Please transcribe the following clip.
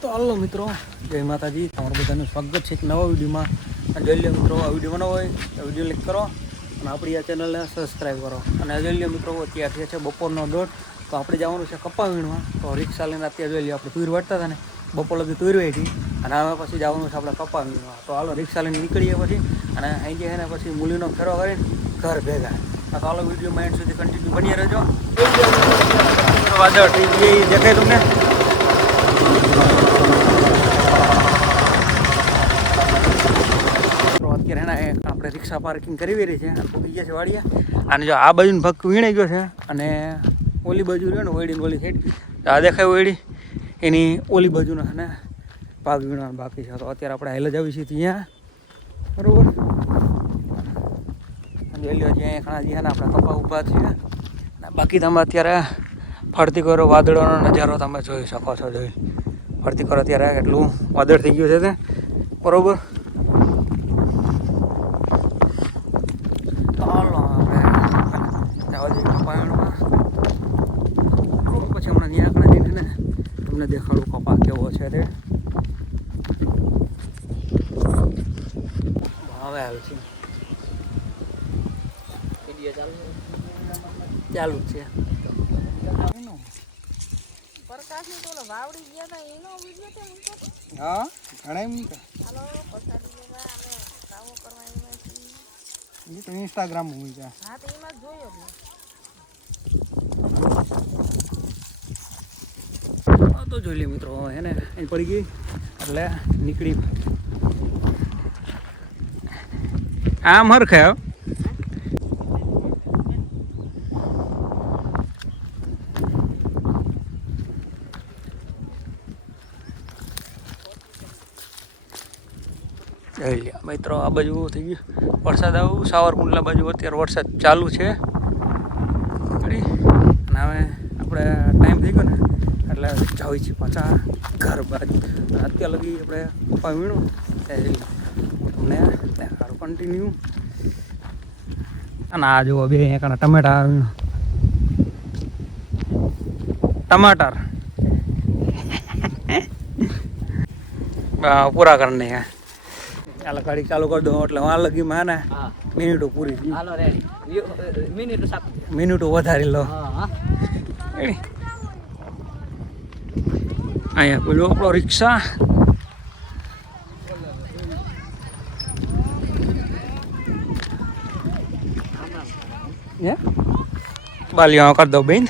તો હાલો મિત્રો, જય માતાજી. તમારું બધાનું સ્વાગત છે એક નવા વિડીયોમાં. જોઈ લો મિત્રો, આ વિડીયો બનાવો હોય તો વિડીયો લાઈક કરો અને આપણી આ ચેનલને સબસ્ક્રાઈબ કરો. અને જોઈ લો મિત્રો, અત્યારે છે બપોરનો દોઢ, તો આપણે જવાનું છે કપા વીણવા. તો રિક્ષા લઈને અત્યારે જોઈ લો, આપણે તુર વાટતા હતા ને, બપોર લગી તુર વાટી અને હવે પછી જવાનું છે આપણે કપા વીણવા. તો હાલો રિક્ષા લઈને નીકળીએ પછી, અને અહીં જે છે ને પછી મૂલીનો ફેરો કરીને ઘર ભેગા. તો હાલો વિડીયોમાં એન્ડ સુધી કન્ટિન્યુ બની રહેજો. વાદળ થઈ ગઈ દેખાય તમને? અત્યારે આપણે રિક્ષા પાર્કિંગ કરી રહી છે અને પૂકી ગયા છે વાડિયા. અને જો આ બાજુનો ભાગ વીણાઈ ગયો છે અને ઓલી બાજુ રહ્યો ને ઓયડીને ઓલી સાઈડ આ દેખાય ઓયડી, એની ઓલી બાજુનો છે ને ભાગ વીણવાનો બાકી છે. તો અત્યારે આપણે હાલ જ આવી છીએ ત્યાં, બરાબર. જોઈ લો જ્યાં ઘણા જ્યાં આપણે કપા ઊભા છીએ. બાકી તમે અત્યારે ફરતી કરો વાદળોનો નજારો તમે જોઈ શકો છો. જોઈ ફરતી કરો અત્યારે કેટલું વાદળ થઈ ગયું છે તે, બરાબર. પછી હમણાં નિરાકણા જઈને ને તમને દેખાડું કપા કેવો છે તે. હવે આવે છે ચાલુ જ છે. હા ઘણા તો ઇન્સ્ટાગ્રામ મૂક્યા. તો જોઈ લે મિત્રો, એને અહીં પડી ગઈ એટલે નીકળી. આમ હરખે જોઈ લે મિત્રો. આ બાજુ થઈ ગયું વરસાદ. આવું સાવરકુંડલા બાજુ અત્યારે વરસાદ ચાલુ છે. અને હવે આપણે ટાઈમ થઈ ગયો ને એટલે જાવી છીએ પાછા ઘર બાજુ. અત્યાર લગી આપણે કપા વીણું તમને સારું કન્ટિન્યુ. અને આ જુઓ બે અહીંયા ટમેટા વીણું, ટમાટર પૂરા કરીને ચાલો ગાડી ચાલુ કરી દો એટલે વાર લગી માં ને મિનિટો પૂરી મિનિટો વધારી લો. અહીંયા પેલો આપણો રિક્ષા બાલીઓ કરી દો બેન.